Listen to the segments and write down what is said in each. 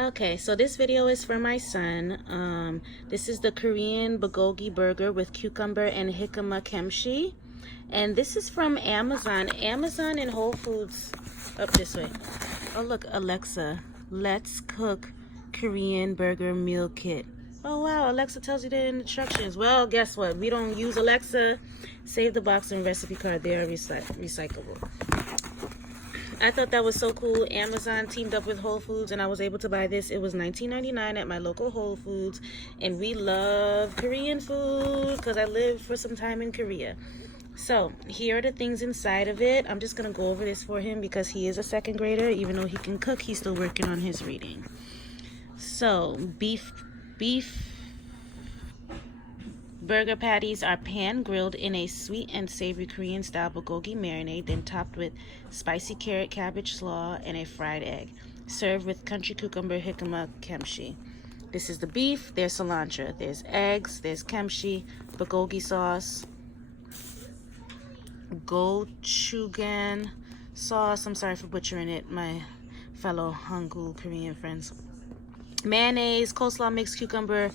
Okay, so this video is for my son. This is the Korean bulgogi burger with cucumber and jicama kimchi. And this is from Amazon. Amazon and Whole Foods. Up this way. Oh, look, Alexa. Let's cook Korean burger meal kit. Oh, wow. Alexa tells you the instructions. Well, guess what? We don't use Alexa. Save the box and recipe card. They are recyclable. I thought that was so cool. Amazon teamed up with Whole Foods and I was able to buy this. It was $19.99 at my local Whole Foods. And we love Korean food because I lived for some time in Korea. So here are the things inside of it. I'm just going to go over this for him because he is a second grader. Even though he can cook, he's still working on his reading. So beef burger patties are pan grilled in a sweet and savory Korean style bulgogi marinade, then topped with spicy carrot cabbage slaw and a fried egg. Served with country cucumber jicama kimchi. This is the beef, there's cilantro, there's eggs, there's kimchi, bulgogi sauce, gochujang sauce. I'm sorry for butchering it, my fellow Hangul Korean friends. Mayonnaise, coleslaw mix, cucumber,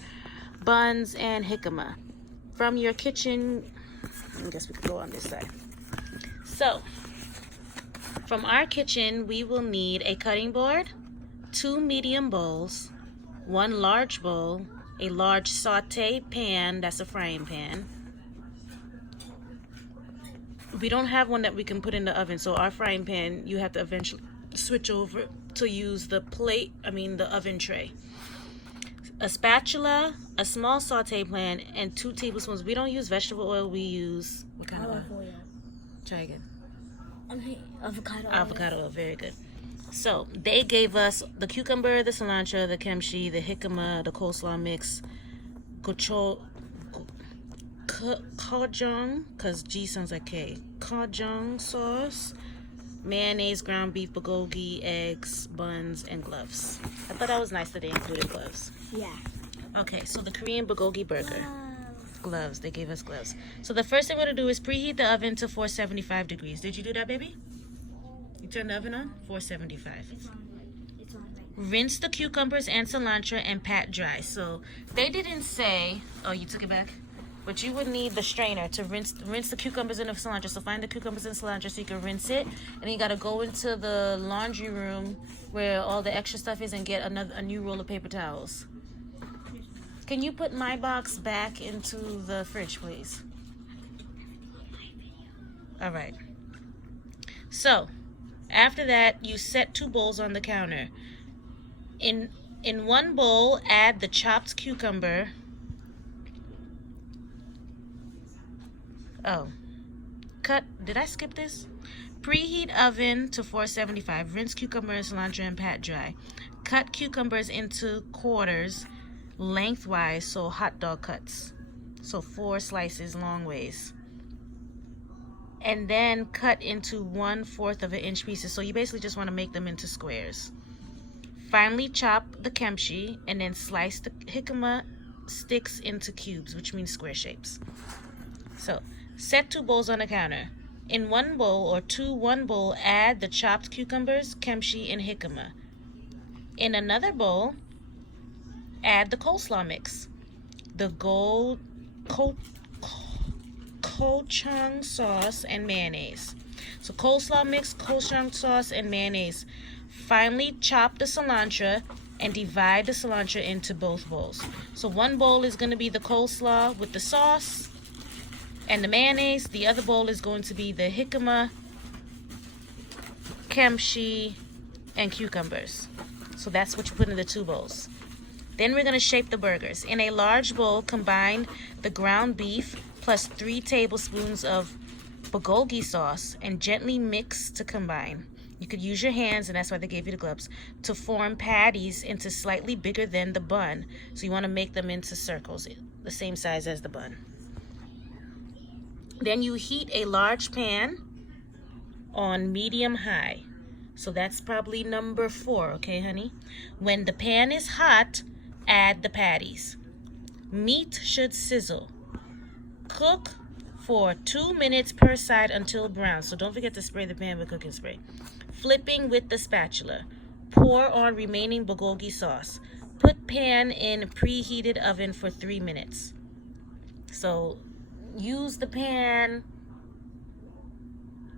buns, and jicama. From your kitchen, I guess we could go on this side. So, from our kitchen, we will need a cutting board, 2 medium bowls, 1 large bowl, a large saute pan, that's a frying pan. We don't have one that we can put in the oven, so our frying pan, you have to eventually switch over to use the the oven tray. A spatula, a small saute pan, and 2 tablespoons. We don't use vegetable oil, we use, what kind of oil? Try again. Avocado oil. Avocado oil, very good. So, they gave us the cucumber, the cilantro, the kimchi, the jicama, the coleslaw mix, gochujang, because G sounds like K, gochujang sauce, mayonnaise, ground beef, bulgogi, eggs, buns, and gloves. I thought that was nice that they included gloves. Yeah. Okay, so the Korean bulgogi burger. Gloves. They gave us gloves. So the first thing we're going to do is preheat the oven to 475 degrees. Did you do that, baby? You turned the oven on? 475. It's on right. Rinse the cucumbers and cilantro and pat dry. So they didn't say... Oh, you took it back? But you would need the strainer to rinse the cucumbers and the cilantro. So find the cucumbers and cilantro so you can rinse it. And then you got to go into the laundry room where all the extra stuff is and get a new roll of paper towels. Can you put my box back into the fridge, please? All right. So, after that, you set 2 bowls on the counter. In 1 bowl, add the chopped cucumber. Oh. Did I skip this? Preheat oven to 475. Rinse cucumber and cilantro and pat dry. Cut cucumbers into quarters lengthwise, so hot dog cuts. So 4 slices long ways. And then cut into 1/4 of an inch pieces. So you basically just want to make them into squares. Finally chop the kimchi and then slice the jicama sticks into cubes, which means square shapes. So set 2 bowls on the counter. In 1 bowl or 1 bowl, add the chopped cucumbers, kimchi, and jicama. In another bowl, add the coleslaw mix, the gochujang sauce, and mayonnaise. So coleslaw mix, gochujang sauce, and mayonnaise. Finally, chop the cilantro and divide the cilantro into both bowls. So 1 bowl is going to be the coleslaw with the sauce and the mayonnaise. The other bowl is going to be the jicama, kimchi, and cucumbers. So that's what you put in the 2 bowls. Then we're going to shape the burgers. In a large bowl, combine the ground beef plus 3 tablespoons of bulgogi sauce and gently mix to combine. You could use your hands, and that's why they gave you the gloves, to form patties into slightly bigger than the bun. So you want to make them into circles, the same size as the bun. Then you heat a large pan on medium-high. So that's probably number 4, okay, honey? When the pan is hot, add the patties. Meat should sizzle. Cook for 2 minutes per side until brown. So don't forget to spray the pan with cooking spray. Flipping with the spatula. Pour on remaining bulgogi sauce. Put pan in preheated oven for 3 minutes. So use the pan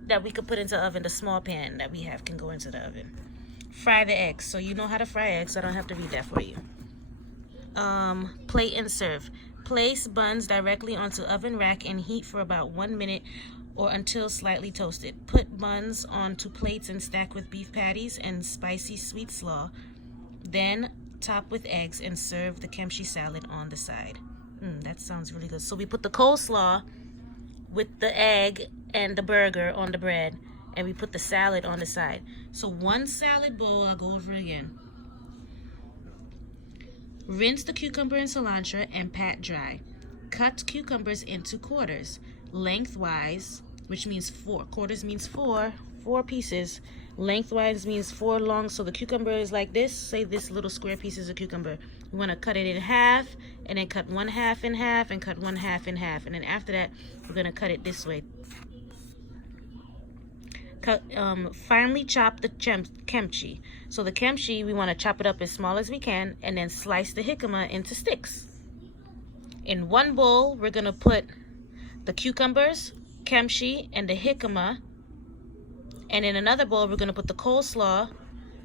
that we could put into the oven. The small pan that we have can go into the oven. Fry the eggs. So you know how to fry eggs, so I don't have to read that for you. Plate and serve. Place buns directly onto oven rack and heat for about 1 minute or until slightly toasted. Put buns onto plates and stack with beef patties and spicy sweet slaw. Then top with eggs and serve the kimchi salad on the side. That sounds really good. So we put the coleslaw with the egg and the burger on the bread, and we put the salad on the side. So 1 salad bowl, I'll go over it again. Rinse the cucumber and cilantro and pat dry. Cut cucumbers into quarters, lengthwise, which means 4. Quarters means 4 pieces. Lengthwise means 4 long. So the cucumber is like this. Say this little square piece is a cucumber. We want to cut it in half, and then cut 1 half in half, and cut 1 half in half. And then after that, we're going to cut it this way. Finely chop the kimchi. So the kimchi, we want to chop it up as small as we can, and then slice the jicama into sticks. In 1 bowl, we're going to put the cucumbers, kimchi, and the jicama. And in another bowl, we're going to put the coleslaw,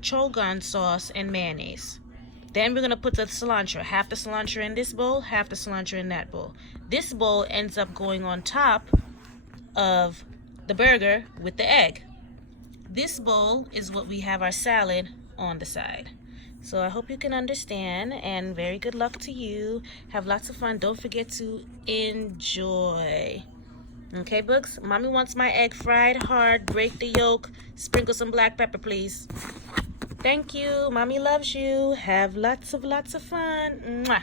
chogan sauce, and mayonnaise. Then we're going to put the cilantro. Half the cilantro in this bowl, half the cilantro in that bowl. This bowl ends up going on top of the burger with the egg. This bowl is what we have our salad on the side. So I hope you can understand, and very good luck to you. Have lots of fun. Don't forget to enjoy. Okay, books? Mommy wants my egg fried hard. Break the yolk. Sprinkle some black pepper, please. Thank you. Mommy loves you. Have lots of fun. Mwah.